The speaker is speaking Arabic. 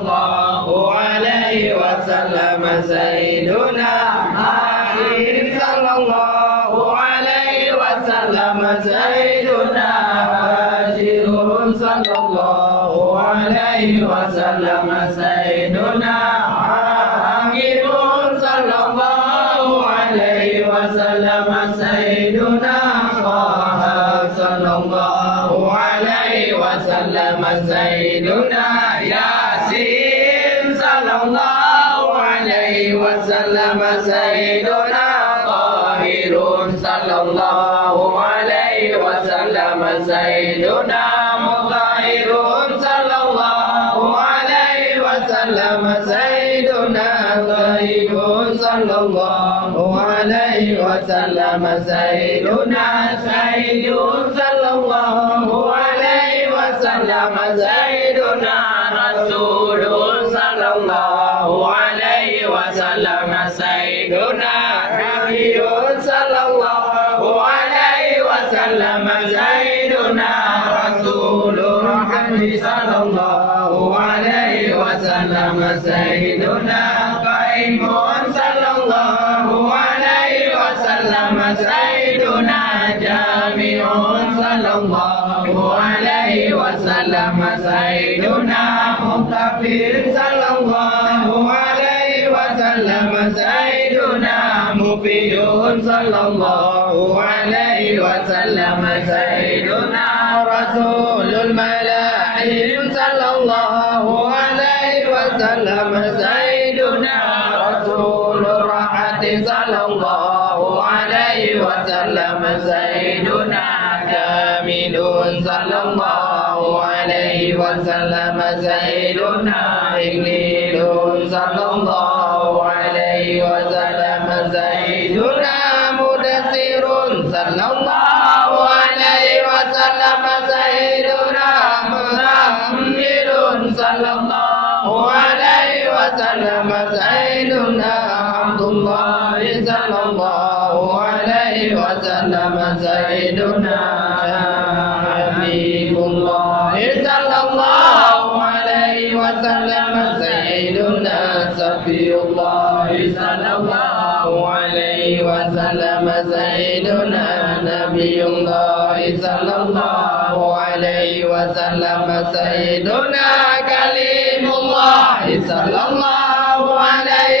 الله عليه وسلم سيدنا محمد صلى الله عليه وسلم سيدنا هاشر صلى الله عليه وسلم سيدنا حميد صلى الله عليه وسلم سيدنا طه صلى الله عليه وسلم سيدنا ياسين صلى الله عليه وسلم سيدنا طاهر صلى الله عليه وسلم سيدنا مطهر صلى الله عليه وسلم سيدنا طيب صلى الله عليه وسلم سيدنا سيد صلى الله عليه وسلم سيدنا رسول صلى الله عليه وسلم سيدنا نبي صلى الله عليه وسلم سيدنا رسول محمد صلى الله عليه وسلم سيدنا قائم صلى الله عليه وسلم سيدنا جامع صلى الله عليه وسلم سيدنا مغتفر صلى الله عليه وسلم سيدنا مفيد صلى الله عليه وسلم سيدنا رسول الملاحم صلى الله عليه وسلم سيدنا رسول الراحة صلى الله عليه وسلم سيدنا كامل صلى الله عليه وسلم سيدنا إكليل صلى الله عليه وسلم سيدنا مدثر صلى الله عليه وسلم سيدنا مزمل صلى الله عليه وسلم سيدنا عبد الله صلى الله عليه وسلم سيدنا حبيب الله صلى الله عليه وسلم سيدنا صفي الله صلى الله عليه وسلم سيدنا نبي الله صلى الله عليه وسلم سيدنا كليم الله صلى الله عليه